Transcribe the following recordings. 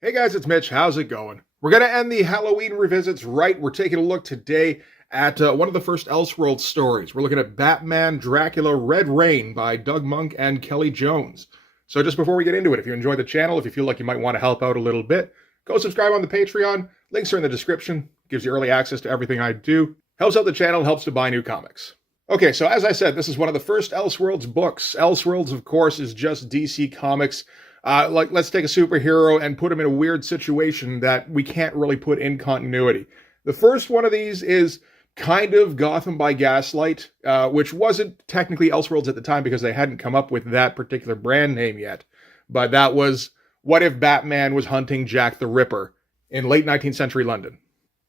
Hey guys, it's Mitch. How's it going? We're going to end the Halloween revisits right. We're taking a look today at one of the first Elseworlds stories. We're looking at Batman Dracula Red Rain by Doug Monk and Kelley Jones. So just before we get into it, if you enjoy the channel, if you feel like you might want to help out a little bit, go subscribe on the Patreon. Links are in the description. Gives you early access to everything I do. Helps out the channel, helps to buy new comics. Okay, so as I said, this is one of the first Elseworlds books. Elseworlds, of course, is just DC Comics. Let's take a superhero and put him in a weird situation that we can't really put in continuity. The first one of these is kind of Gotham by Gaslight, which wasn't technically Elseworlds at the time because they hadn't come up with that particular brand name yet. But that was what if Batman was hunting Jack the Ripper in late 19th century London.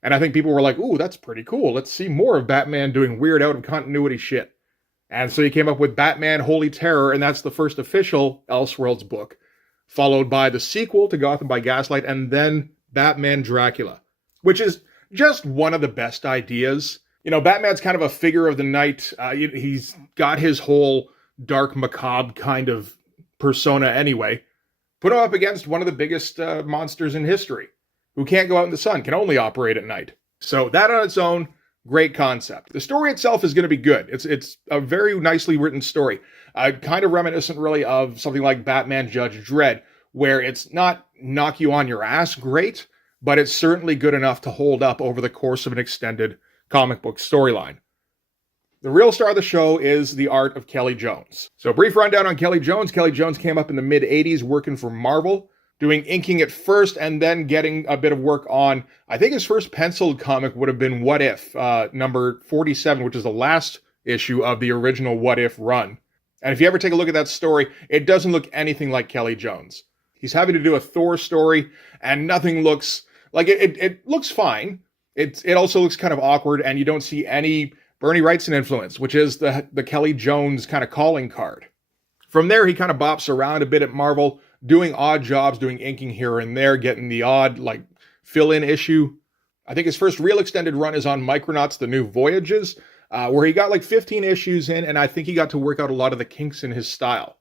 And I think people were like, ooh, that's pretty cool. Let's see more of Batman doing weird out of continuity shit. And so he came up with Batman Holy Terror, and that's the first official Elseworlds book, followed by the sequel to Gotham by Gaslight, and then Batman Dracula, which is just one of the best ideas. You know, Batman's kind of a figure of the night. He's got his whole dark, macabre kind of persona anyway. Put him up against one of the biggest monsters in history, who can't go out in the sun, can only operate at night. So that on its own, great concept. The story itself is going to be good. It's a very nicely written story. Kind of reminiscent, really, of something like Batman Judge Dredd, where it's not knock you on your ass great, but it's certainly good enough to hold up over the course of an extended comic book storyline. The real star of the show is the art of Kelley Jones. So brief rundown on Kelley Jones. Kelley Jones came up in the mid-'80s working for Marvel, doing inking at first and then getting a bit of work on, I think his first penciled comic would have been What If, number 47, which is the last issue of the original What If run. And if you ever take a look at that story, it doesn't look anything like Kelley Jones. He's having to do a Thor story, and nothing looks like it looks fine. It also looks kind of awkward, and you don't see any Bernie Wrightson influence, which is the Kelley Jones kind of calling card. From there, he kind of bops around a bit at Marvel, doing odd jobs, doing inking here and there, getting the odd, fill-in issue. I think his first real extended run is on Micronauts, The New Voyages, where he got 15 issues in, and I think he got to work out a lot of the kinks in his style.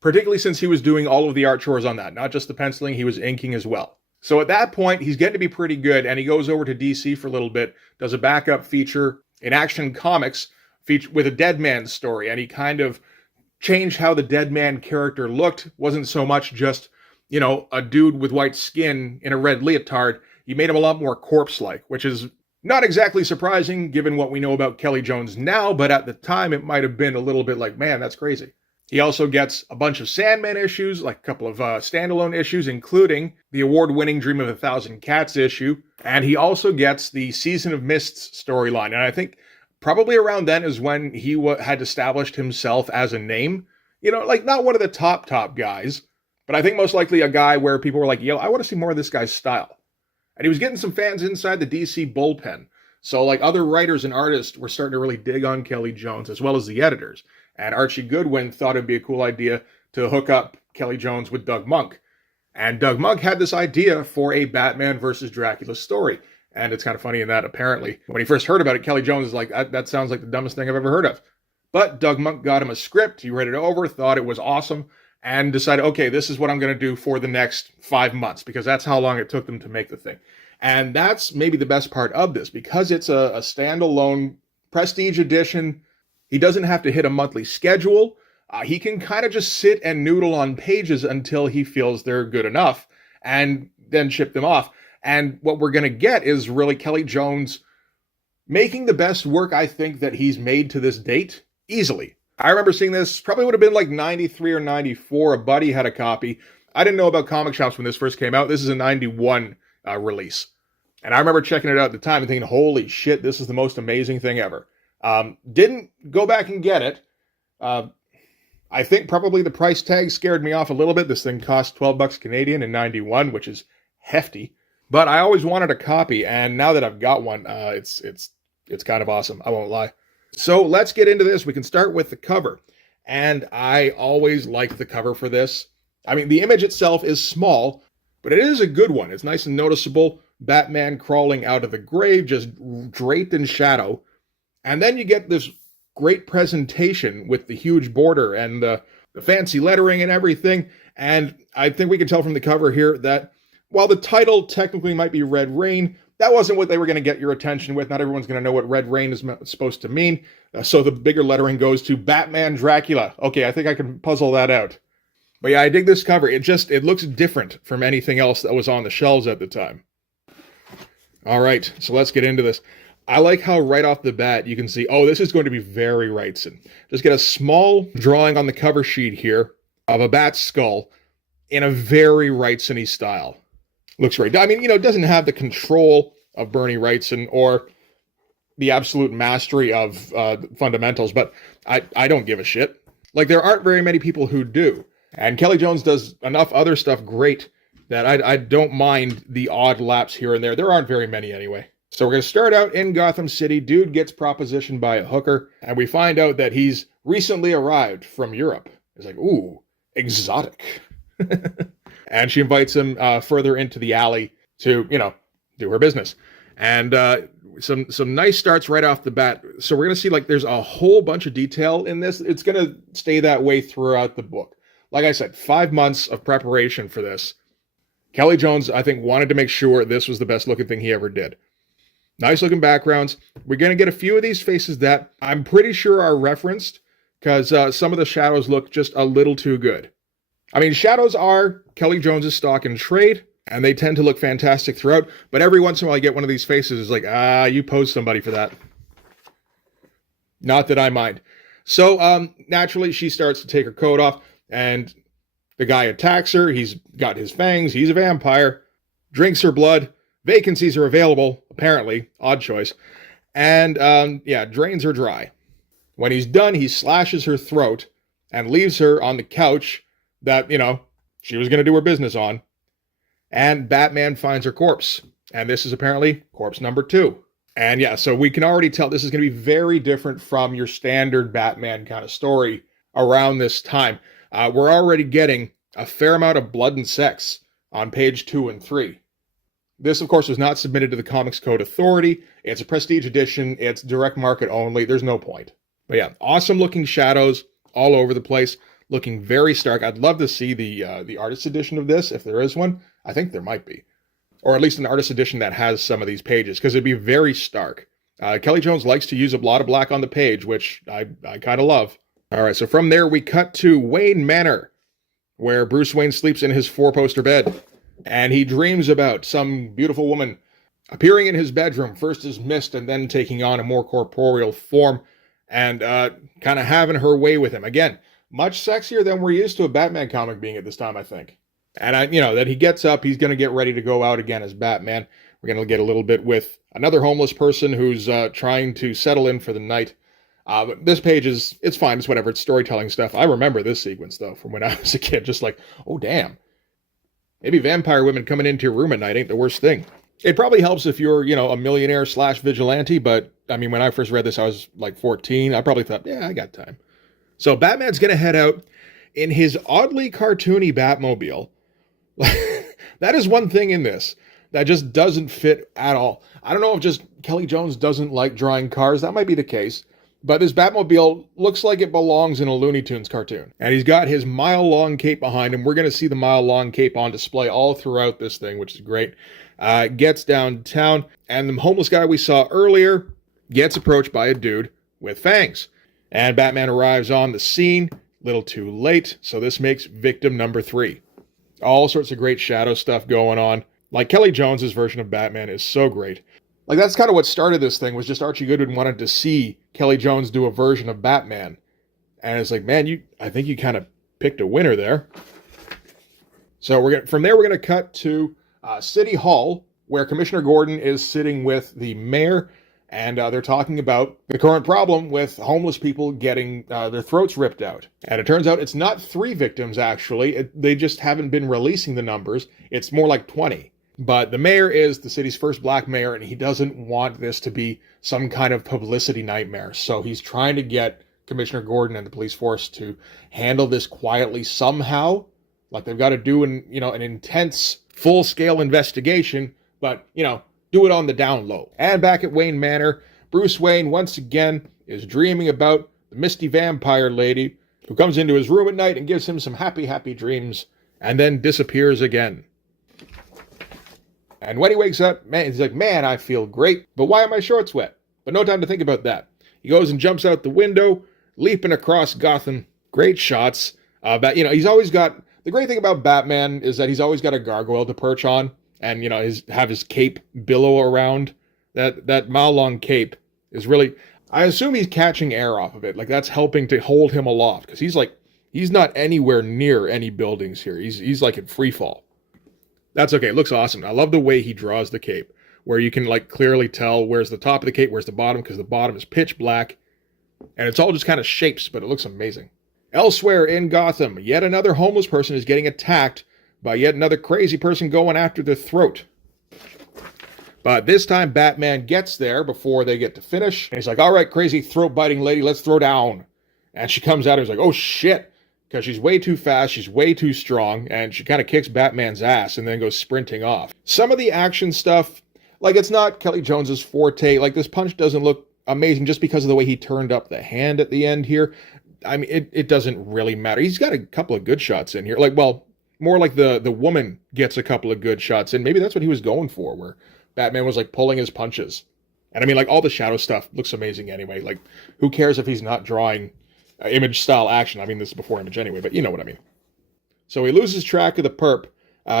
Particularly since he was doing all of the art chores on that, not just the penciling, he was inking as well. So at that point, he's getting to be pretty good, and he goes over to DC for a little bit, does a backup feature in Action Comics with a Dead Man story, and he kind of changed how the Dead Man character looked. Wasn't so much just, a dude with white skin in a red leotard. He made him a lot more corpse-like, which is not exactly surprising given what we know about Kelley Jones now, but at the time it might have been a little bit like, man, that's crazy. He also gets a bunch of Sandman issues, like a couple of standalone issues, including the award-winning Dream of a Thousand Cats issue, and he also gets the Season of Mists storyline, and I think probably around then is when he had established himself as a name. Not one of the top guys, but I think most likely a guy where people were like, yo, I want to see more of this guy's style. And he was getting some fans inside the DC bullpen. So other writers and artists were starting to really dig on Kelley Jones, as well as the editors. And Archie Goodwin thought it'd be a cool idea to hook up Kelley Jones with Doug Monk. And Doug Monk had this idea for a Batman versus Dracula story. And it's kind of funny in that, apparently, when he first heard about it, Kelley Jones was like, that sounds like the dumbest thing I've ever heard of. But Doug Monk got him a script, he read it over, thought it was awesome, and decided, okay, this is what I'm going to do for the next 5 months, because that's how long it took them to make the thing. And that's maybe the best part of this, because it's a standalone prestige edition. He doesn't have to hit a monthly schedule. He can kind of just sit and noodle on pages until he feels they're good enough, and then ship them off. And what we're going to get is really Kelley Jones making the best work, I think, that he's made to this date, easily. I remember seeing this, probably would have been 93 or 94. A buddy had a copy. I didn't know about comic shops when this first came out. This is a 91 release. And I remember checking it out at the time and thinking, holy shit, this is the most amazing thing ever. Didn't go back and get it. I think probably the price tag scared me off a little bit. This thing cost 12 bucks Canadian in 91, which is hefty. But I always wanted a copy, and now that I've got one, it's kind of awesome. I won't lie. So let's get into this. We can start with the cover. And I always like the cover for this. I mean, the image itself is small, but it is a good one. It's nice and noticeable. Batman crawling out of the grave, just draped in shadow. And then you get this great presentation with the huge border and the fancy lettering and everything. And I think we can tell from the cover here that while the title technically might be Red Rain, that wasn't what they were going to get your attention with. Not everyone's going to know what Red Rain is supposed to mean. So the bigger lettering goes to Batman Dracula. Okay, I think I can puzzle that out. But yeah, I dig this cover. It looks different from anything else that was on the shelves at the time. All right, so let's get into this. I like how right off the bat you can see, oh, this is going to be very Wrightson. Just get a small drawing on the cover sheet here of a bat's skull in a very Wrightson-y style. Looks great. I mean, it doesn't have the control of Bernie Wrightson or the absolute mastery of fundamentals, but I don't give a shit. Like, there aren't very many people who do. And Kelley Jones does enough other stuff great that I don't mind the odd lapse here and there. There aren't very many anyway. So we're going to start out in Gotham City. Dude gets propositioned by a hooker, and we find out that he's recently arrived from Europe. It's like, ooh, exotic. And she invites him further into the alley to, do her business. And some nice starts right off the bat. So we're going to see, like, there's a whole bunch of detail in this. It's going to stay that way throughout the book. Like I said, 5 months of preparation for this. Kelley Jones, I think, wanted to make sure this was the best looking thing he ever did. Nice looking backgrounds. We're going to get a few of these faces that I'm pretty sure are referenced because some of the shadows look just a little too good. I mean, shadows are Kelley Jones's stock and trade, and they tend to look fantastic throughout, but every once in a while I get one of these faces is like, you posed somebody for that. Not that I mind. So, naturally, she starts to take her coat off, and the guy attacks her. He's got his fangs. He's a vampire. Drinks her blood. Vacancies are available, apparently. Odd choice. And, drains her dry. When he's done, he slashes her throat and leaves her on the couch that, she was going to do her business on. And Batman finds her corpse. And this is apparently corpse number 2. And yeah, so we can already tell this is going to be very different from your standard Batman kind of story around this time. We're already getting a fair amount of blood and sex on page 2 and 3. This, of course, was not submitted to the Comics Code Authority. It's a prestige edition. It's direct market only. There's no point. But yeah, awesome looking shadows all over the place. Looking very stark. I'd love to see the artist edition of this, if there is one. I think there might be. Or at least an artist edition that has some of these pages, because it'd be very stark. Kelley Jones likes to use a lot of black on the page, which I kind of love. All right, so from there we cut to Wayne Manor, where Bruce Wayne sleeps in his 4-poster bed. And he dreams about some beautiful woman appearing in his bedroom, first as mist and then taking on a more corporeal form, and kind of having her way with him. Again, much sexier than we're used to a Batman comic being at this time, I think. And that he gets up, he's going to get ready to go out again as Batman. We're going to get a little bit with another homeless person who's trying to settle in for the night. But this page it's fine, it's whatever, it's storytelling stuff. I remember this sequence, though, from when I was a kid, just like, oh, damn. Maybe vampire women coming into your room at night ain't the worst thing. It probably helps if you're, a millionaire / vigilante, but, I mean, when I first read this, I was like 14. I probably thought, yeah, I got time. So Batman's going to head out in his oddly cartoony Batmobile. That is one thing in this that just doesn't fit at all. I don't know if just Kelley Jones doesn't like drawing cars. That might be the case. But this Batmobile looks like it belongs in a Looney Tunes cartoon. And he's got his mile-long cape behind him. We're going to see the mile-long cape on display all throughout this thing, which is great. Gets downtown, and the homeless guy we saw earlier gets approached by a dude with fangs. And Batman arrives on the scene, a little too late, so this makes victim number 3. All sorts of great shadow stuff going on. Like, Kelley Jones's version of Batman is so great. Like, that's kind of what started this thing, was just Archie Goodwin wanted to see Kelley Jones do a version of Batman. And it's like, man, I think you kind of picked a winner there. So from there, we're going to cut to City Hall, where Commissioner Gordon is sitting with the mayor, and they're talking about the current problem with homeless people getting their throats ripped out. And it turns out it's not 3 victims, actually. They just haven't been releasing the numbers. It's more like 20. But the mayor is the city's first black mayor, and he doesn't want this to be some kind of publicity nightmare. So he's trying to get Commissioner Gordon and the police force to handle this quietly somehow. Like, they've got to do an intense, full-scale investigation, but, do it on the down low. And back at Wayne Manor, Bruce Wayne once again is dreaming about the misty vampire lady who comes into his room at night and gives him some happy, happy dreams, and then disappears again. And when he wakes up, man, he's like, man, I feel great, but why are my shorts wet? But no time to think about that. He goes and jumps out the window, leaping across Gotham. Great shots. But, he's always got, the great thing about Batman is that he's always got a gargoyle to perch on, and, have his cape billow around. That mile-long cape is really, I assume he's catching air off of it. Like, that's helping to hold him aloft, because he's not anywhere near any buildings here. He's like in free fall. That's okay. It looks awesome. I love the way he draws the cape, where you can like clearly tell where's the top of the cape, where's the bottom, because the bottom is pitch black, and it's all just kind of shapes, but it looks amazing. Elsewhere in Gotham, yet another homeless person is getting attacked by yet another crazy person going after their throat. But this time, Batman gets there before they get to finish, and he's like, all right, crazy throat-biting lady, let's throw down. And she comes out and he's like, oh shit, because she's way too fast, she's way too strong, and she kind of kicks Batman's ass and then goes sprinting off. Some of the action stuff, like, it's not Kelley Jones's forte. Like, this punch doesn't look amazing just because of the way he turned up the hand at the end here. I mean, it doesn't really matter. He's got a couple of good shots in here. Like, well, more like the woman gets a couple of good shots in. Maybe that's what he was going for, where Batman was, like, pulling his punches. And, I mean, like, all the shadow stuff looks amazing anyway. Like, who cares if he's not drawing Image-style action? I mean, this is before Image anyway, but you know what I mean. So he loses track of the perp,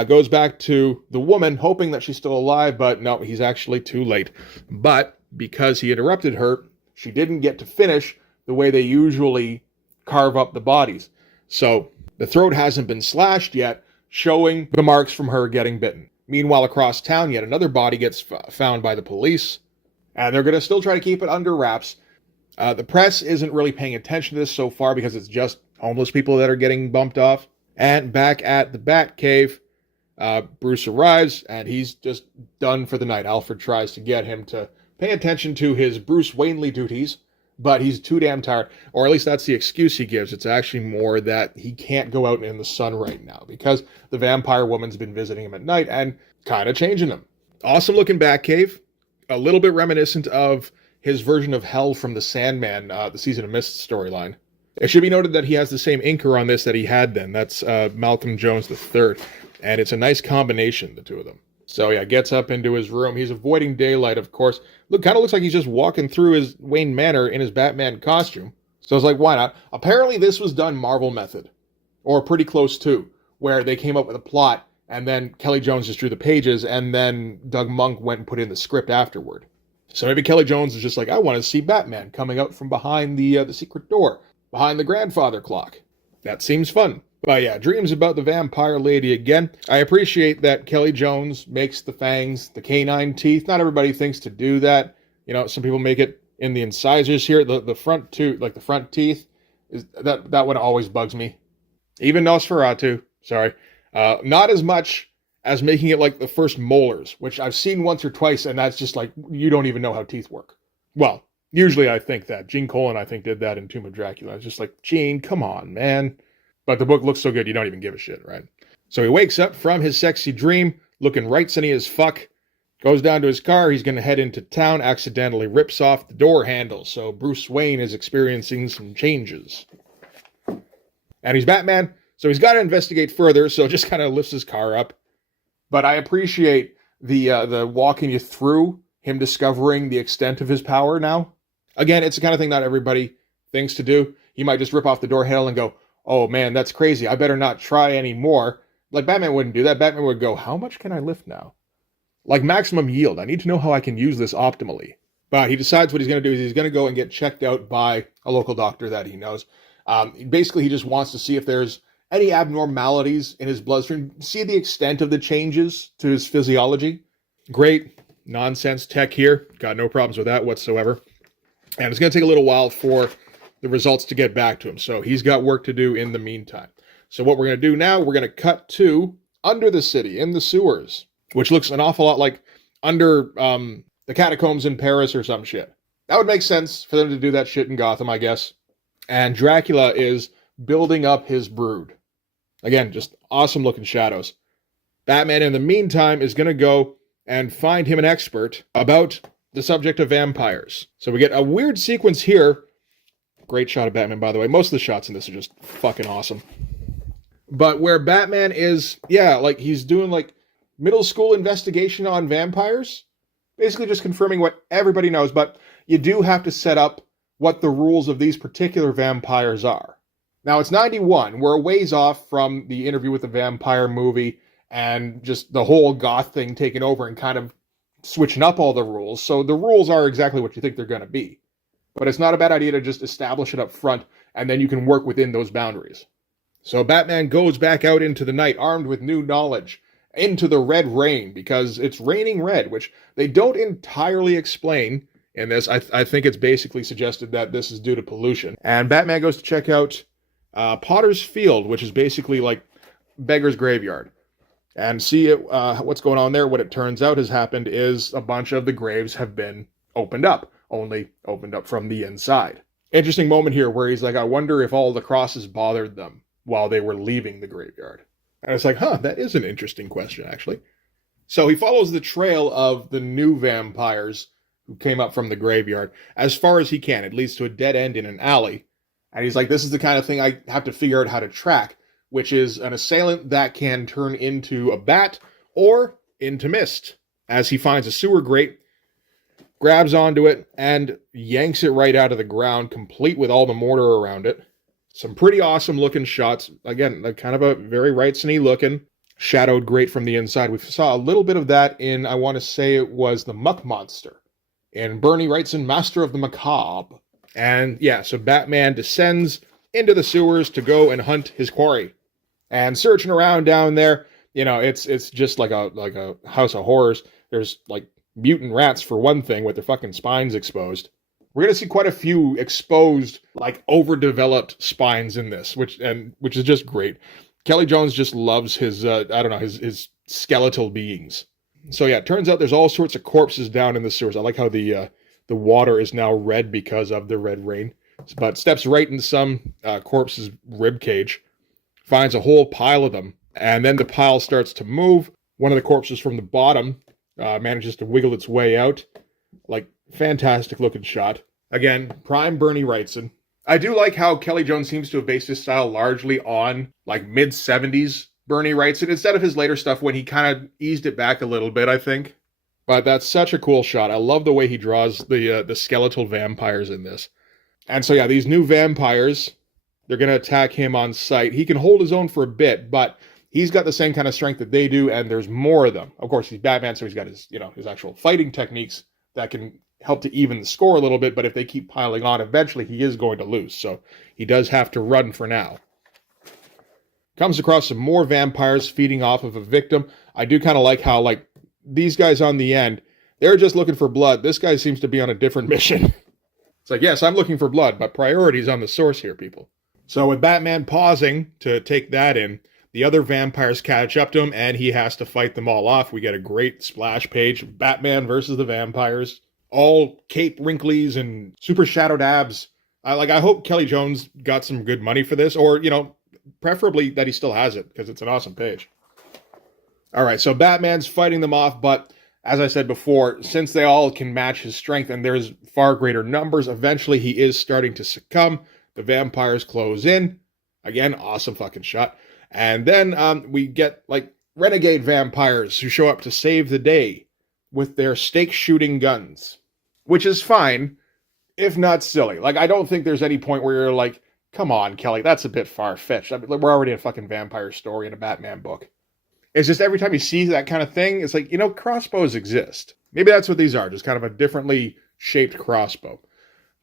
goes back to the woman, hoping that she's still alive, but no, he's actually too late. But because he interrupted her, she didn't get to finish the way they usually carve up the bodies. So the throat hasn't been slashed yet, showing the marks from her getting bitten. Meanwhile, across town, yet another body gets found by the police, and they're going to still try to keep it under wraps. The press isn't really paying attention to this so far because it's just homeless people that are getting bumped off. And back at the Batcave, Bruce arrives, and he's just done for the night. Alfred tries to get him to pay attention to his Bruce Wayne-ly duties, but he's too damn tired. Or at least that's the excuse he gives. It's actually more that he can't go out in the sun right now because the vampire woman's been visiting him at night and kind of changing him. Awesome-looking Batcave. A little bit reminiscent of his version of Hell from the Sandman, the Season of Mist storyline. It should be noted that he has the same inker on this that he had then. That's Malcolm Jones III. And it's a nice combination, the two of them. So yeah, gets up into his room. He's avoiding daylight, of course. Kind of looks like he's just walking through his Wayne Manor in his Batman costume. So I was like, why not? Apparently this was done Marvel method. Or pretty close to. Where they came up with a plot, and then Kelley Jones just drew the pages, and then Doug Monk went and put in the script afterward. So maybe Kelley Jones is just like, I want to see Batman coming out from behind the secret door, behind the grandfather clock. That seems fun. But yeah, dreams about the vampire lady again. I appreciate that Kelley Jones makes the fangs, the canine teeth. Not everybody thinks to do that. Some people make it in the incisors here. The front tooth, like the front teeth, is that one always bugs me. Even Nosferatu, sorry. Not as much as making it like the first molars, which I've seen once or twice, and that's just like, you don't even know how teeth work. Well, usually I think that. Gene Colan, I think, did that in Tomb of Dracula. It's just like, Gene, come on, man. But the book looks so good, you don't even give a shit, right? So he wakes up from his sexy dream, looking right sunny as fuck, goes down to his car, he's going to head into town, accidentally rips off the door handle, so Bruce Wayne is experiencing some changes. And he's Batman, so he's got to investigate further, so just kind of lifts his car up. But I appreciate the walking you through him discovering the extent of his power now. Again, it's the kind of thing not everybody thinks to do. You might just rip off the door handle and go, oh man, that's crazy, I better not try anymore. Like, Batman wouldn't do that. Batman would go, how much can I lift now? Like, maximum yield. I need to know how I can use this optimally. But he decides what he's going to do is he's going to go and get checked out by a local doctor that he knows. Basically, he just wants to see if there's any abnormalities in his bloodstream, see the extent of the changes to his physiology. Great nonsense tech here. Got no problems with that whatsoever. And it's going to take a little while for the results to get back to him. So he's got work to do in the meantime. So what we're going to do now, we're going to cut to under the city, in the sewers, which looks an awful lot like under the catacombs in Paris or some shit. That would make sense for them to do that shit in Gotham, I guess. And Dracula is building up his brood. Again, just awesome looking shadows. Batman, in the meantime, is going to go and find him an expert about the subject of vampires. So we get a weird sequence here. Great shot of Batman, by the way. Most of the shots in this are just fucking awesome. But where Batman is, yeah, like he's doing like middle school investigation on vampires. Basically just confirming what everybody knows, but you do have to set up what the rules of these particular vampires are. Now, it's 91. We're a ways off from the Interview with the Vampire movie and just the whole goth thing taking over and kind of switching up all the rules. So the rules are exactly what you think they're going to be. But it's not a bad idea to just establish it up front, and then you can work within those boundaries. So Batman goes back out into the night, armed with new knowledge, into the red rain, because it's raining red, which they don't entirely explain in this. I think it's basically suggested that this is due to pollution. And Batman goes to check out Potter's Field, which is basically like Beggar's Graveyard, and see what's going on there. What it turns out has happened is a bunch of the graves have been opened up, only opened up from the inside. Interesting moment here where he's like, I wonder if all the crosses bothered them while they were leaving the graveyard. And it's like, that is an interesting question, actually. So he follows the trail of the new vampires who came up from the graveyard as far as he can. It leads to a dead end in an alley. And he's like, this is the kind of thing I have to figure out how to track, which is an assailant that can turn into a bat or into mist. As he finds a sewer grate, grabs onto it, and yanks it right out of the ground, complete with all the mortar around it. Some pretty awesome looking shots. Again, kind of a very Wrightson-y looking, shadowed grate from the inside. We saw a little bit of that in, I want to say it was the Muck Monster, in Bernie Wrightson, Master of the Macabre. And yeah, so Batman descends into the sewers to go and hunt his quarry. And searching around down there, it's just like a house of horrors. There's like mutant rats for one thing, with their fucking spines exposed. We're going to see quite a few exposed, like overdeveloped spines in this, which is just great. Kelley Jones just loves his his skeletal beings. So yeah, it turns out there's all sorts of corpses down in the sewers. I like how the water is now red because of the red rain. But steps right in some corpse's rib cage, finds a whole pile of them, and then the pile starts to move. One of the corpses from the bottom manages to wiggle its way out. Like, fantastic looking shot. Again, prime Bernie Wrightson. I do like how Kelley Jones seems to have based his style largely on like mid-70s Bernie Wrightson instead of his later stuff when he kind of eased it back a little bit, I think. But that's such a cool shot. I love the way he draws the skeletal vampires in this. And so yeah, these new vampires, they're going to attack him on sight. He can hold his own for a bit, but he's got the same kind of strength that they do, and there's more of them. Of course, he's Batman, so he's got his actual fighting techniques that can help to even the score a little bit, but if they keep piling on, eventually he is going to lose. So he does have to run for now. Comes across some more vampires feeding off of a victim. I do kind of like how, like, these guys on the end, they're just looking for blood. This guy seems to be on a different mission. It's like, yes, I'm looking for blood, but priority's on the source here, people. So with Batman pausing to take that in, the other vampires catch up to him, and he has to fight them all off. We get a great splash page, Batman versus the vampires. All cape wrinklies and super shadowed abs. I hope Kelley Jones got some good money for this, or, preferably that he still has it, because it's an awesome page. All right, so Batman's fighting them off, but as I said before, since they all can match his strength and there's far greater numbers, eventually he is starting to succumb. The vampires close in. Again, awesome fucking shot. And then we get, like, renegade vampires who show up to save the day with their stake-shooting guns, which is fine, if not silly. Like, I don't think there's any point where you're like, come on, Kelley, that's a bit far-fetched. I mean, we're already in a fucking vampire story in a Batman book. It's just every time you see that kind of thing, it's like, crossbows exist. Maybe that's what these are, just kind of a differently shaped crossbow.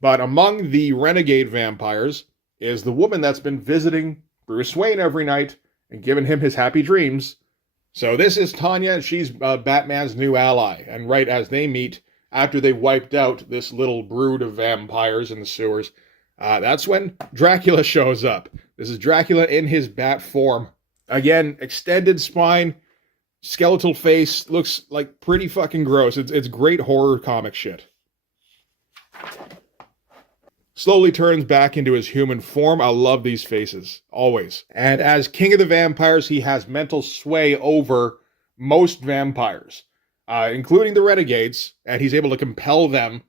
But among the renegade vampires is the woman that's been visiting Bruce Wayne every night and giving him his happy dreams. So this is Tanya, and she's Batman's new ally. And right as they meet, after they wiped out this little brood of vampires in the sewers, that's when Dracula shows up. This is Dracula in his bat form. Again, extended spine, skeletal face, looks like pretty fucking gross. It's great horror comic shit. Slowly turns back into his human form. I love these faces, always. And as King of the Vampires, he has mental sway over most vampires, including the Renegades, and he's able to compel them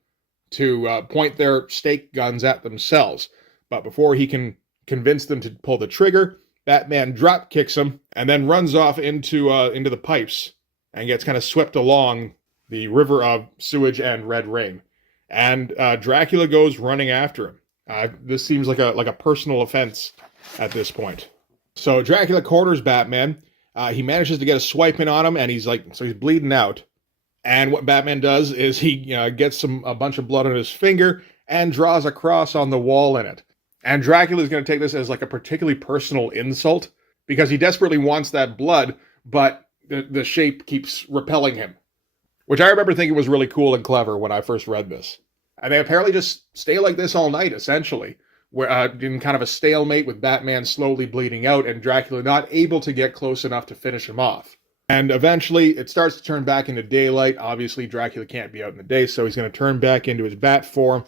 to point their stake guns at themselves. But before he can convince them to pull the trigger, Batman drop kicks him and then runs off into the pipes. and gets kind of swept along the river of sewage and red rain. And Dracula goes running after him. This seems like a personal offense at this point. So Dracula corners Batman. He manages to get a swipe in on him, and he's bleeding out. And what Batman does is he gets a bunch of blood on his finger and draws a cross on the wall in it. And Dracula is going to take this as like a particularly personal insult because he desperately wants that blood, but the shape keeps repelling him. Which I remember thinking was really cool and clever when I first read this. And they apparently just stay like this all night, essentially. Where in kind of a stalemate with Batman slowly bleeding out and Dracula not able to get close enough to finish him off. And eventually it starts to turn back into daylight. Obviously Dracula can't be out in the day, so he's going to turn back into his bat form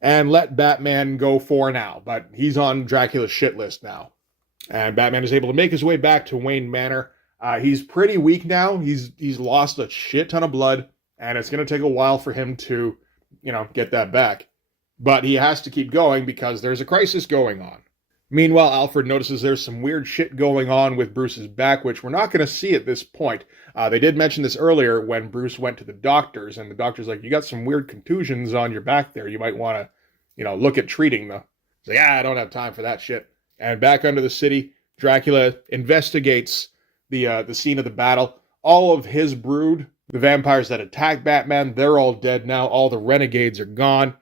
and let Batman go for now. But he's on Dracula's shit list now. And Batman is able to make his way back to Wayne Manor. He's pretty weak now. He's lost a shit ton of blood, and it's going to take a while for him to, get that back. But he has to keep going because there's a crisis going on. Meanwhile, Alfred notices there's some weird shit going on with Bruce's back, which we're not going to see at this point. They did mention this earlier when Bruce went to the doctors, and the doctor's like, you got some weird contusions on your back there. You might want to, look at treating them. He's like, I don't have time for that shit. And back under the city, Dracula investigates the scene of the battle. All of his brood, the vampires that attacked Batman, they're all dead now. All the renegades are gone.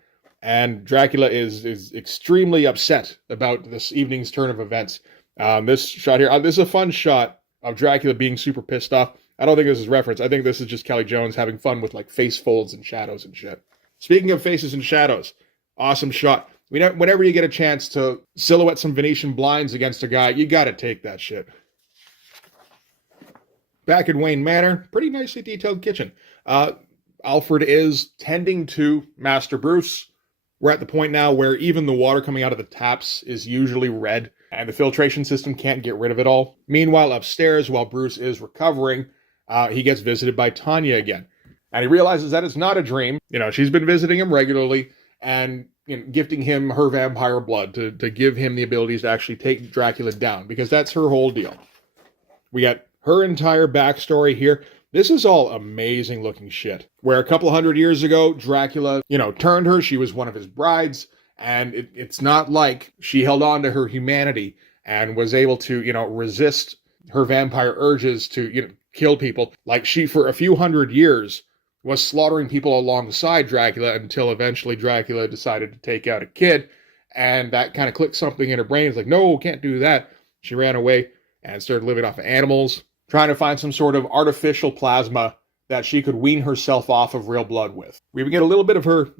And Dracula is extremely upset about this evening's turn of events. This shot here, this is a fun shot of Dracula being super pissed off. I don't think this is reference. I think this is just Kelley Jones having fun with like face folds and shadows and shit. Speaking of faces and shadows, awesome shot. Whenever you get a chance to silhouette some Venetian blinds against a guy, you gotta take that shit. Back in Wayne Manor, pretty nicely detailed kitchen. Alfred is tending to Master Bruce. We're at the point now where even the water coming out of the taps is usually red, and the filtration system can't get rid of it all. Meanwhile, upstairs, while Bruce is recovering, he gets visited by Tanya again. And he realizes that it's not a dream. She's been visiting him regularly and gifting him her vampire blood to give him the abilities to actually take Dracula down, because that's her whole deal. We got her entire backstory here. This is all amazing looking shit. Where a couple hundred years ago, Dracula, turned her. She was one of his brides. And it's not like she held on to her humanity and was able to, resist her vampire urges to, kill people. Like she, for a few hundred years, was slaughtering people alongside Dracula until eventually Dracula decided to take out a kid. And that kind of clicked something in her brain. It's like, no, can't do that. She ran away and started living off of animals, trying to find some sort of artificial plasma that she could wean herself off of real blood with. We would get a little bit of her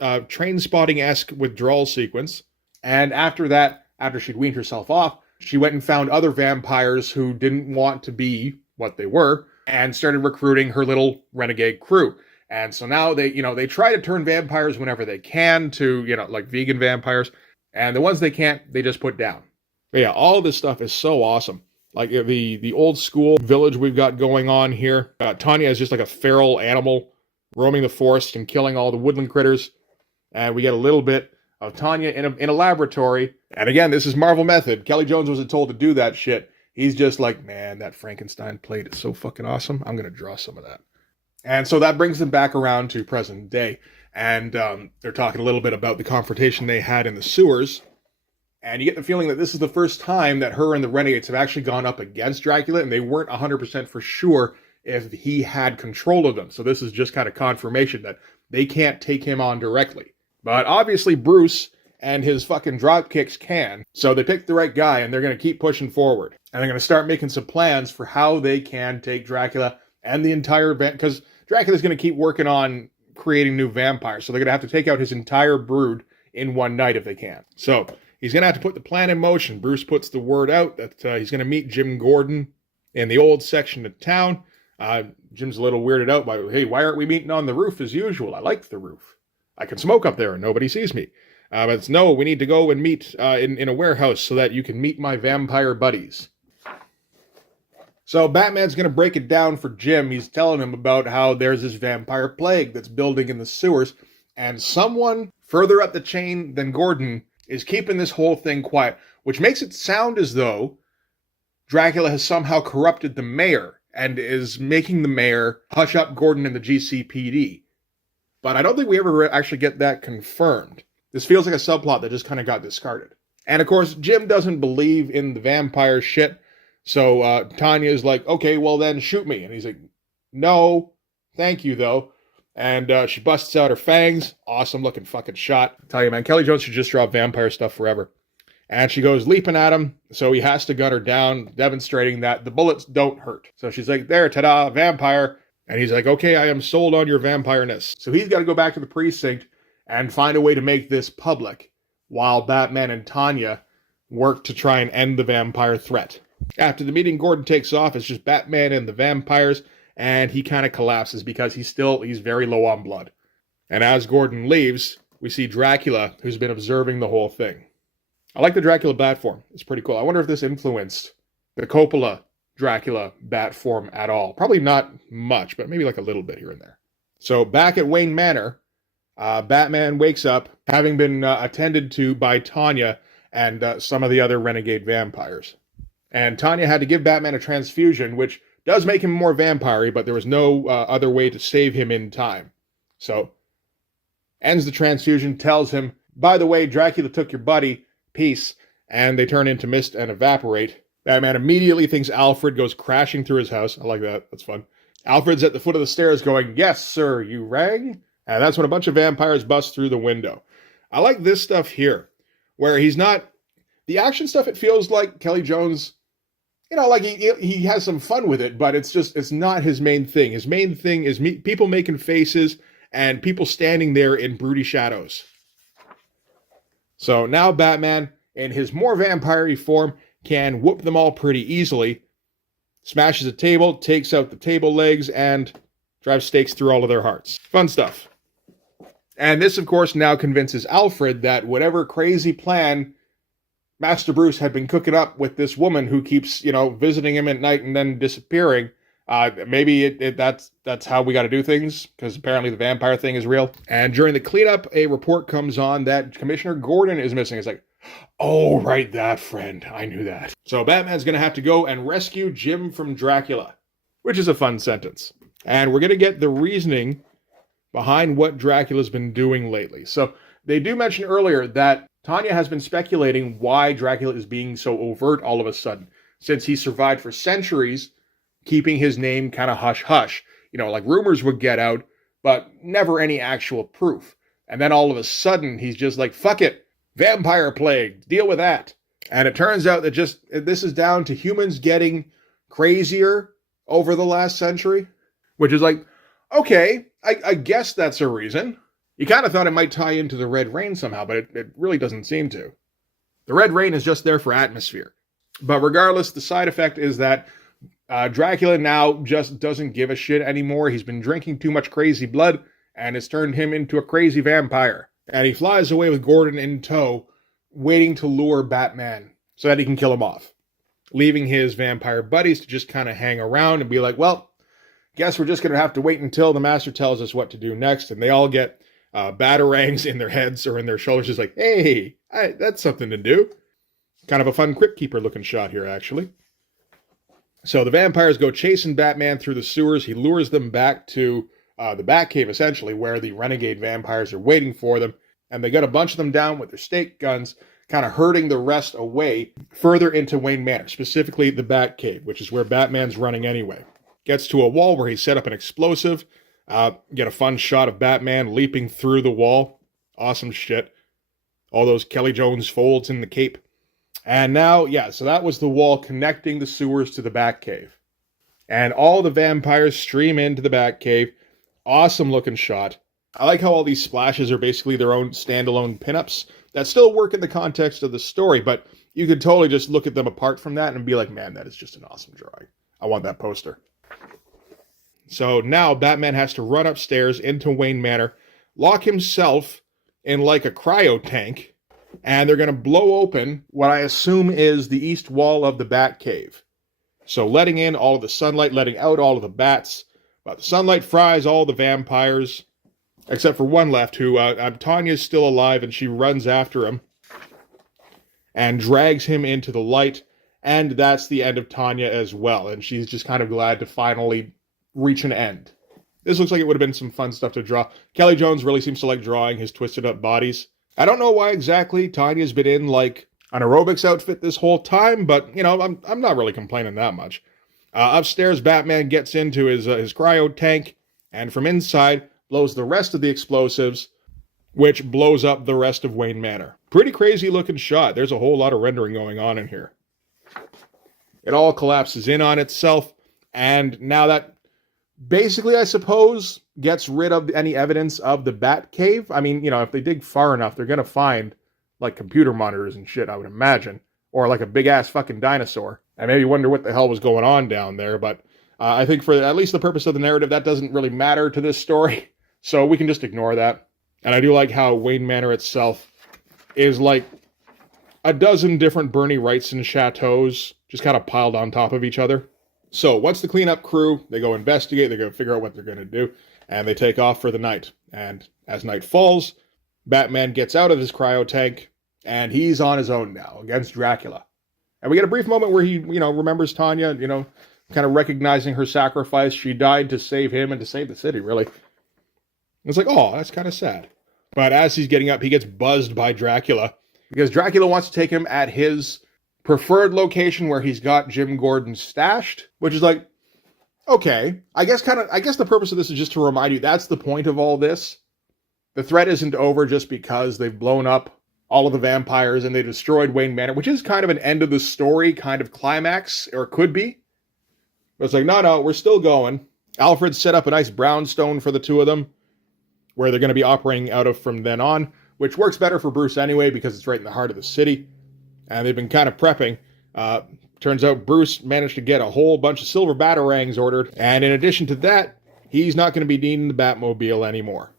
Trainspotting-esque withdrawal sequence. And after that, after she'd weaned herself off, she went and found other vampires who didn't want to be what they were and started recruiting her little renegade crew. And so now they try to turn vampires whenever they can to, like vegan vampires. And the ones they can't, they just put down. But yeah, all of this stuff is so awesome. Like the old school village we've got going on here. Tanya is just like a feral animal roaming the forest and killing all the woodland critters. And we get a little bit of Tanya in a laboratory. And again, this is Marvel method. Kelley Jones wasn't told to do that shit. He's just like, man, that Frankenstein plate is so fucking awesome. I'm going to draw some of that. And so that brings them back around to present day. And they're talking a little bit about the confrontation they had in the sewers. And you get the feeling that this is the first time that her and the Renegades have actually gone up against Dracula, and they weren't 100% for sure if he had control of them. So this is just kind of confirmation that they can't take him on directly. But obviously Bruce and his fucking drop kicks can. So they picked the right guy, and they're going to keep pushing forward. And they're going to start making some plans for how they can take Dracula and the entire event, because Dracula's going to keep working on creating new vampires. So they're going to have to take out his entire brood in one night if they can. So he's going to have to put the plan in motion. Bruce puts the word out that he's going to meet Jim Gordon in the old section of town. Jim's a little weirded out by, hey, why aren't we meeting on the roof as usual? I like the roof. I can smoke up there and nobody sees me. But it's, no, we need to go and meet in a warehouse so that you can meet my vampire buddies. So Batman's going to break it down for Jim. He's telling him about how there's this vampire plague that's building in the sewers. And someone further up the chain than Gordon is keeping this whole thing quiet, which makes it sound as though Dracula has somehow corrupted the mayor and is making the mayor hush up Gordon and the GCPD. But I don't think we ever actually get that confirmed. This feels like a subplot that just kind of got discarded. And of course, Jim doesn't believe in the vampire shit. So Tanya is like, okay, well then shoot me. And he's like, no, thank you though. And she busts out her fangs. Awesome looking fucking shot. I tell you, man, Kelley Jones should just drop vampire stuff forever. And she goes leaping at him, so he has to gun her down, demonstrating that the bullets don't hurt. So she's like, there, ta-da, vampire. And he's like, okay, I am sold on your vampireness. So he's got to go back to the precinct and find a way to make this public, while Batman and Tanya work to try and end the vampire threat. After the meeting, Gordon takes off. It's just Batman and the vampires, and he kind of collapses because he's very low on blood. And as Gordon leaves, we see Dracula, who's been observing the whole thing. I like the Dracula bat form. It's pretty cool. I wonder if this influenced the Coppola Dracula bat form at all. Probably not much, but maybe like a little bit here and there. So back at Wayne Manor, Batman wakes up, having been attended to by Tanya and some of the other renegade vampires. And Tanya had to give Batman a transfusion, which does make him more vampire-y, but there was no other way to save him in time. So, ends the transfusion, tells him, by the way, Dracula took your buddy, peace, and they turn into mist and evaporate. Batman immediately thinks Alfred goes crashing through his house. I like that. That's fun. Alfred's at the foot of the stairs going, yes, sir, you rang? And that's when a bunch of vampires bust through the window. I like this stuff here, where he's not... The action stuff, it feels like Kelley Jones, like he has some fun with it, but it's not his main thing. His main thing is people making faces and people standing there in broody shadows. So now Batman, in his more vampire-y form, can whoop them all pretty easily. Smashes a table, takes out the table legs, and drives stakes through all of their hearts. Fun stuff. And this, of course, now convinces Alfred that whatever crazy plan Master Bruce had been cooking up with this woman who keeps, visiting him at night and then disappearing, maybe that's how we got to do things, because apparently the vampire thing is real. And during the cleanup, a report comes on that Commissioner Gordon is missing. It's like, oh, right, that friend. I knew that. So Batman's going to have to go and rescue Jim from Dracula, which is a fun sentence. And we're going to get the reasoning behind what Dracula's been doing lately. So they do mention earlier that Tanya has been speculating why Dracula is being so overt all of a sudden, since he survived for centuries, keeping his name kind of hush-hush. Like rumors would get out, but never any actual proof. And then all of a sudden, he's just like, fuck it, vampire plague, deal with that. And it turns out that this is down to humans getting crazier over the last century, which is like, okay, I guess that's a reason. You kind of thought it might tie into the Red Rain somehow, but it really doesn't seem to. The Red Rain is just there for atmosphere. But regardless, the side effect is that Dracula now just doesn't give a shit anymore. He's been drinking too much crazy blood, and it's turned him into a crazy vampire. And he flies away with Gordon in tow, waiting to lure Batman so that he can kill him off. Leaving his vampire buddies to just kind of hang around and be like, well, guess we're just going to have to wait until the Master tells us what to do next. And they all get batarangs in their heads or in their shoulders, just like, hey, that's something to do. Kind of a fun Crypt Keeper looking shot here, actually. So the vampires go chasing Batman through the sewers. He lures them back to the Batcave, essentially, where the renegade vampires are waiting for them. And they got a bunch of them down with their stake guns, kind of herding the rest away further into Wayne Manor, specifically the Batcave, which is where Batman's running anyway. Gets to a wall where he set up an explosive. Get a fun shot of Batman leaping through the wall. Awesome shit. All those Kelley Jones folds in the cape. And now, so that was the wall connecting the sewers to the Batcave. And all the vampires stream into the Batcave. Awesome looking shot. I like how all these splashes are basically their own standalone pinups that still work in the context of the story, but you could totally just look at them apart from that and be like, man, that is just an awesome drawing. I want that poster. So now Batman has to run upstairs into Wayne Manor, lock himself in like a cryo tank, and they're going to blow open what I assume is the east wall of the Batcave. So letting in all of the sunlight, letting out all of the bats. But the sunlight fries all the vampires, except for one left, who Tanya's still alive, and she runs after him and drags him into the light. And that's the end of Tanya as well. And she's just kind of glad to finally reach an end. This looks like it would have been some fun stuff to draw. Kelley Jones really seems to like drawing his twisted up bodies. I don't know why exactly Tanya's been in like an aerobics outfit this whole time, but you know, I'm not really complaining that much. Upstairs, Batman gets into his cryo tank, and from inside blows the rest of the explosives, which blows up the rest of Wayne Manor. Pretty crazy looking shot. There's a whole lot of rendering going on in here. It all collapses in on itself, and now that basically, I suppose, gets rid of any evidence of the Batcave. I mean, you know, if they dig far enough, they're going to find, like, computer monitors and shit, I would imagine. Or, like, a big-ass fucking dinosaur. And maybe wonder what the hell was going on down there, but I think for at least the purpose of the narrative, that doesn't really matter to this story. So we can just ignore that. And I do like how Wayne Manor itself is, like, a dozen different Bernie Wrightson chateaus just kind of piled on top of each other. So once the cleanup crew, they go investigate, they go figure out what they're going to do, and they take off for the night. And as night falls, Batman gets out of his cryo tank, and he's on his own now against Dracula. And we get a brief moment where he, you know, remembers Tanya, you know, kind of recognizing her sacrifice. She died to save him and to save the city, really. It's like, oh, that's kind of sad. But as he's getting up, he gets buzzed by Dracula, because Dracula wants to take him at his preferred location where he's got Jim Gordon stashed, which is like, okay, I guess the purpose of this is just to remind you that's the point of all this. The threat isn't over just because they've blown up all of the vampires and they destroyed Wayne Manor, which is kind of an end of the story kind of climax, or it could be. But it's like, no, we're still going. Alfred set up a nice brownstone for the two of them, where they're going to be operating out of from then on, which works better for Bruce anyway because it's right in the heart of the city. And they've been kind of prepping. Turns out Bruce managed to get a whole bunch of silver batarangs ordered. And in addition to that, he's not going to be needing the Batmobile anymore.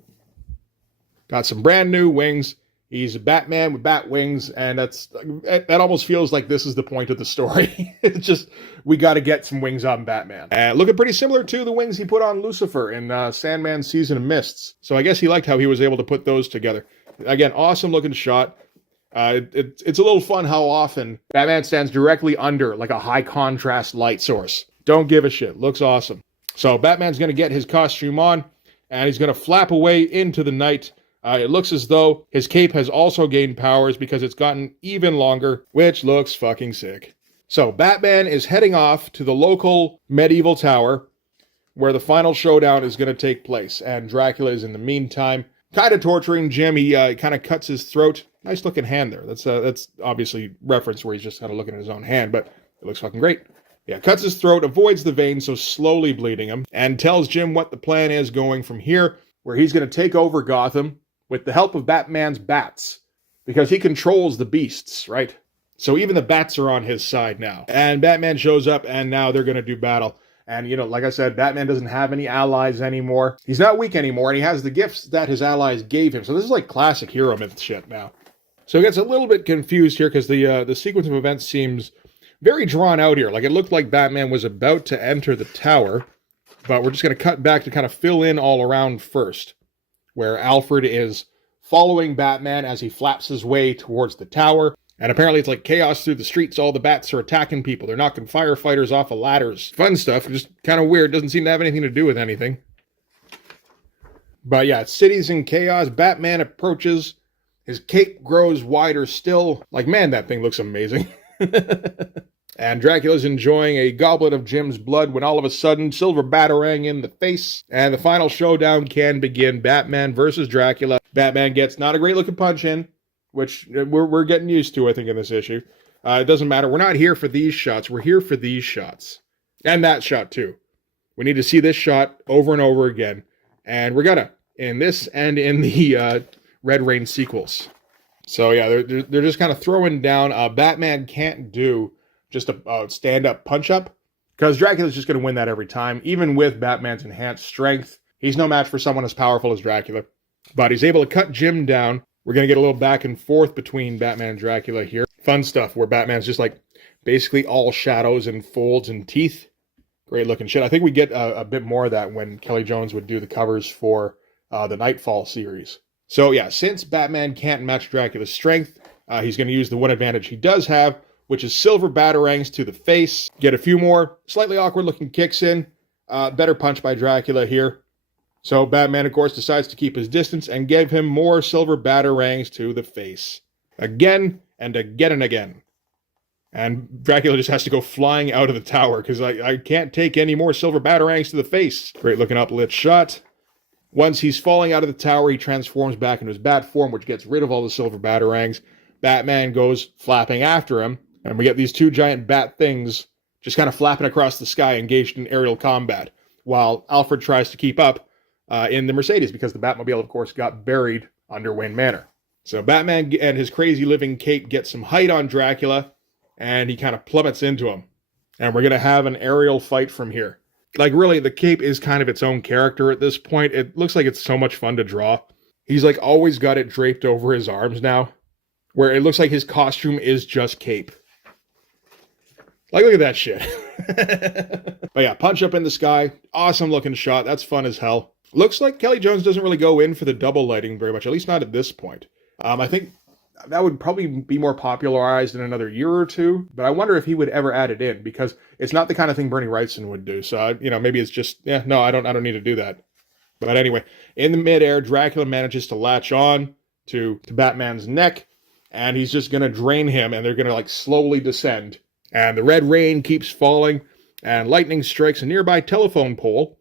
Got some brand new wings. He's a Batman with bat wings. And that almost feels like this is the point of the story. It's just, we got to get some wings on Batman. Looking pretty similar to the wings he put on Lucifer in Sandman's Season of Mists. So I guess he liked how he was able to put those together. Again, awesome looking shot. It's a little fun how often Batman stands directly under like a high contrast light source. Don't give a shit. Looks awesome. So Batman's going to get his costume on, and he's going to flap away into the night. It looks as though his cape has also gained powers because it's gotten even longer, which looks fucking sick. So Batman is heading off to the local medieval tower where the final showdown is going to take place, and Dracula is in the meantime kind of torturing Jim. He kind of cuts his throat. Nice looking hand there. That's obviously reference where he's just kind of looking at his own hand, but it looks fucking great. Yeah, cuts his throat, avoids the vein, so slowly bleeding him, and tells Jim what the plan is going from here, where he's going to take over Gotham with the help of Batman's bats, because he controls the beasts, right? So even the bats are on his side now. And Batman shows up, and now they're going to do battle. And, you know, like I said, Batman doesn't have any allies anymore. He's not weak anymore, and he has the gifts that his allies gave him. So this is like classic hero myth shit now. So he gets a little bit confused here because the sequence of events seems very drawn out here. Like it looked like Batman was about to enter the tower, but we're just going to cut back to kind of fill in all around first, where Alfred is following Batman as he flaps his way towards the tower. And apparently it's like chaos through the streets. All the bats are attacking people. They're knocking firefighters off of ladders. Fun stuff. Just kind of weird. Doesn't seem to have anything to do with anything. But yeah, city's in chaos. Batman approaches. His cape grows wider still. Like, man, that thing looks amazing. And Dracula's enjoying a goblet of Jim's blood when all of a sudden, silver batarang in the face. And the final showdown can begin. Batman versus Dracula. Batman gets not a great looking punch in, which we're getting used to, I think, in this issue. It doesn't matter. We're not here for these shots. We're here for these shots. And that shot, too. We need to see this shot over and over again. And we're gonna, in this and in the Red Rain sequels. So, yeah, they're just kind of throwing down. Batman can't do just a stand-up punch-up, because Dracula's just going to win that every time. Even with Batman's enhanced strength, he's no match for someone as powerful as Dracula. But he's able to cut Jim down. We're going to get a little back and forth between Batman and Dracula here. Fun stuff where Batman's just like basically all shadows and folds and teeth. Great looking shit. I think we get a bit more of that when Kelley Jones would do the covers for the Nightfall series. So yeah, since Batman can't match Dracula's strength, he's going to use the one advantage he does have, which is silver batarangs to the face. Get a few more slightly awkward looking kicks in. Better punch by Dracula here. So Batman, of course, decides to keep his distance and give him more silver batarangs to the face. Again and again and again. And Dracula just has to go flying out of the tower because I can't take any more silver batarangs to the face. Great looking uplit shot. Once he's falling out of the tower, he transforms back into his bat form, which gets rid of all the silver batarangs. Batman goes flapping after him, and we get these two giant bat things just kind of flapping across the sky, engaged in aerial combat, while Alfred tries to keep up in the Mercedes, because the Batmobile, of course, got buried under Wayne Manor. So Batman and his crazy living cape get some height on Dracula, and he kind of plummets into him. And we're going to have an aerial fight from here. Like, really, the cape is kind of its own character at this point. It looks like it's so much fun to draw. He's, like, always got it draped over his arms now, where it looks like his costume is just cape. Like, look at that shit. But yeah, punch up in the sky. Awesome looking shot. That's fun as hell. Looks like Kelley Jones doesn't really go in for the double lighting very much, at least not at this point. I think that would probably be more popularized in another year or two, but I wonder if he would ever add it in, because it's not the kind of thing Bernie Wrightson would do. So, maybe it's just, no, I don't need to do that. But anyway, in the midair, Dracula manages to latch on to Batman's neck, and he's just going to drain him, and they're going to, like, slowly descend. And the red rain keeps falling, and lightning strikes a nearby telephone pole.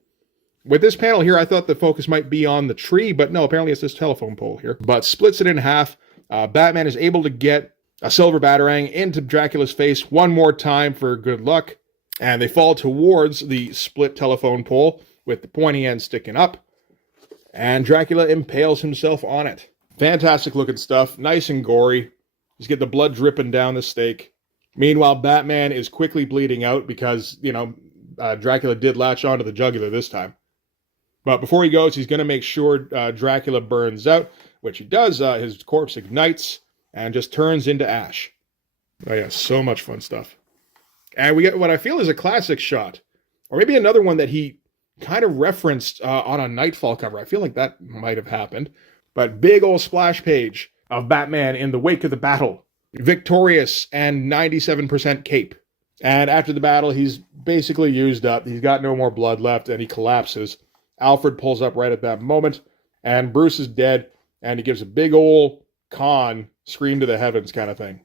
With this panel here, I thought the focus might be on the tree, but no, apparently it's this telephone pole here. But splits it in half. Batman is able to get a silver batarang into Dracula's face one more time for good luck. And they fall towards the split telephone pole with the pointy end sticking up. And Dracula impales himself on it. Fantastic looking stuff. Nice and gory. Just get the blood dripping down the stake. Meanwhile, Batman is quickly bleeding out because, Dracula did latch onto the jugular this time. But before he goes, he's going to make sure Dracula burns out, which he does. His corpse ignites and just turns into ash. Oh yeah, so much fun stuff. And we get what I feel is a classic shot. Or maybe another one that he kind of referenced on a Nightfall cover. I feel like that might have happened. But big old splash page of Batman in the wake of the battle. Victorious and 97% cape. And after the battle, he's basically used up. He's got no more blood left, and he collapses. Alfred pulls up right at that moment, and Bruce is dead, and he gives a big ol' Khan scream to the heavens kind of thing.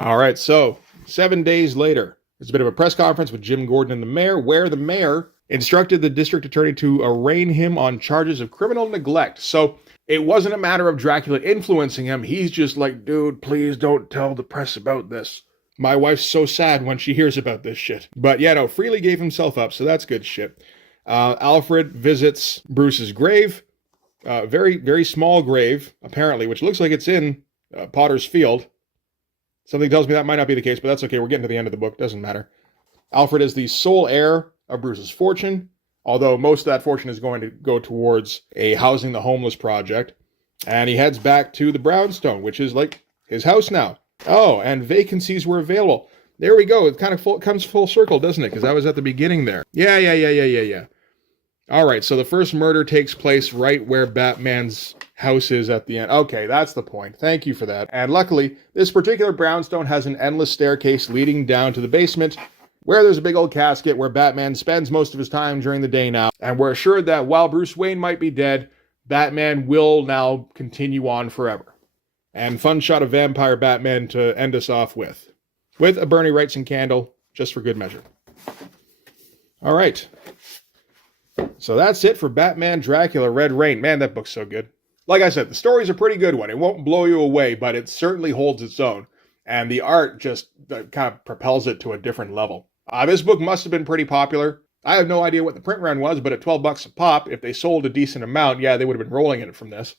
All right, so 7 days later, there's a bit of a press conference with Jim Gordon and the mayor, where the mayor instructed the district attorney to arraign him on charges of criminal neglect. So it wasn't a matter of Dracula influencing him. He's just like, dude, please don't tell the press about this. My wife's so sad when she hears about this shit. But yeah, no, freely gave himself up, so that's good shit. Alfred visits Bruce's grave. Very, very small grave, apparently, which looks like it's in Potter's Field. Something tells me that might not be the case, but that's okay. We're getting to the end of the book. Doesn't matter. Alfred is the sole heir of Bruce's fortune, although most of that fortune is going to go towards a housing the homeless project. And he heads back to the brownstone, which is like his house now. Oh, and vacancies were available. There we go. It kind of comes full circle, doesn't it? Because I was at the beginning there. Yeah. All right, so the first murder takes place right where Batman's house is at the end. Okay, that's the point. Thank you for that. And luckily, this particular brownstone has an endless staircase leading down to the basement, where there's a big old casket where Batman spends most of his time during the day now. And we're assured that while Bruce Wayne might be dead, Batman will now continue on forever. And fun shot of vampire Batman to end us off with a Bernie Wrightson candle, just for good measure. All right. So that's it for Batman Dracula Red Rain. Man, that book's so good. Like I said, the story's a pretty good one. It won't blow you away, but it certainly holds its own. And the art just kind of propels it to a different level. This book must have been pretty popular. I have no idea what the print run was, but at $12 a pop, if they sold a decent amount, yeah, they would have been rolling in it from this.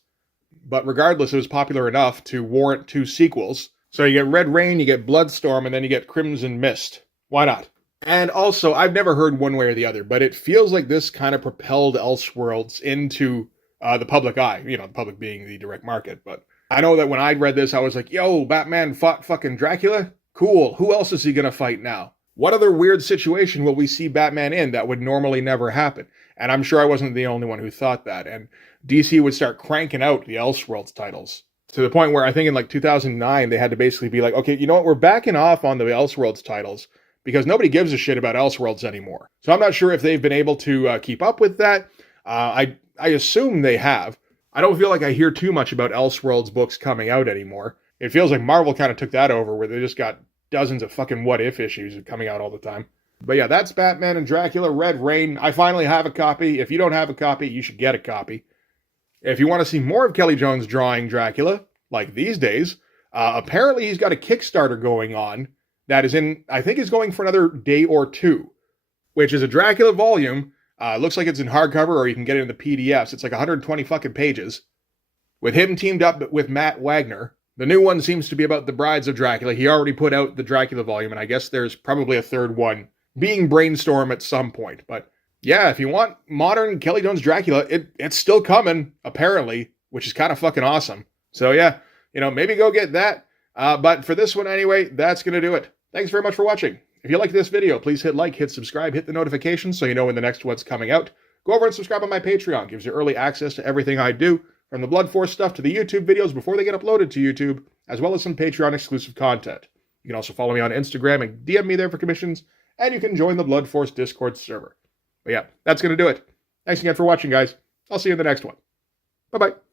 But regardless, it was popular enough to warrant 2 sequels. So you get Red Rain, you get Bloodstorm, and then you get Crimson Mist. Why not? And also, I've never heard one way or the other, but it feels like this kind of propelled Elseworlds into the public eye. The public being the direct market. But I know that when I read this, I was like, yo, Batman fought fucking Dracula? Cool. Who else is he going to fight now? What other weird situation will we see Batman in that would normally never happen? And I'm sure I wasn't the only one who thought that. And DC would start cranking out the Elseworlds titles. To the point where I think in like 2009, they had to basically be like, okay, you know what? We're backing off on the Elseworlds titles because nobody gives a shit about Elseworlds anymore. So I'm not sure if they've been able to keep up with that. I assume they have. I don't feel like I hear too much about Elseworlds books coming out anymore. It feels like Marvel kind of took that over, where they just got dozens of fucking what-if issues coming out all the time. But yeah, that's Batman and Dracula, Red Rain. I finally have a copy. If you don't have a copy, you should get a copy. If you want to see more of Kelley Jones drawing Dracula, like these days, apparently he's got a Kickstarter going on that I think is going for another day or two, which is a Dracula volume. Looks like it's in hardcover, or you can get it in the PDFs. It's like 120 fucking pages, with him teamed up with Matt Wagner. The new one seems to be about the brides of Dracula. He already put out the Dracula volume, and I guess there's probably a third one being brainstormed at some point. But yeah, if you want modern Kelley Jones Dracula, it's still coming, apparently, which is kind of fucking awesome. So yeah, maybe go get that. But for this one anyway, that's going to do it. Thanks very much for watching. If you like this video, please hit like, hit subscribe, hit the notifications so you know when the next one's coming out. Go over and subscribe on my Patreon. Gives you early access to everything I do, from the Blood Force stuff to the YouTube videos before they get uploaded to YouTube, as well as some Patreon exclusive content. You can also follow me on Instagram and DM me there for commissions, and you can join the Blood Force Discord server. But yeah, that's going to do it. Thanks again for watching, guys. I'll see you in the next one. Bye-bye.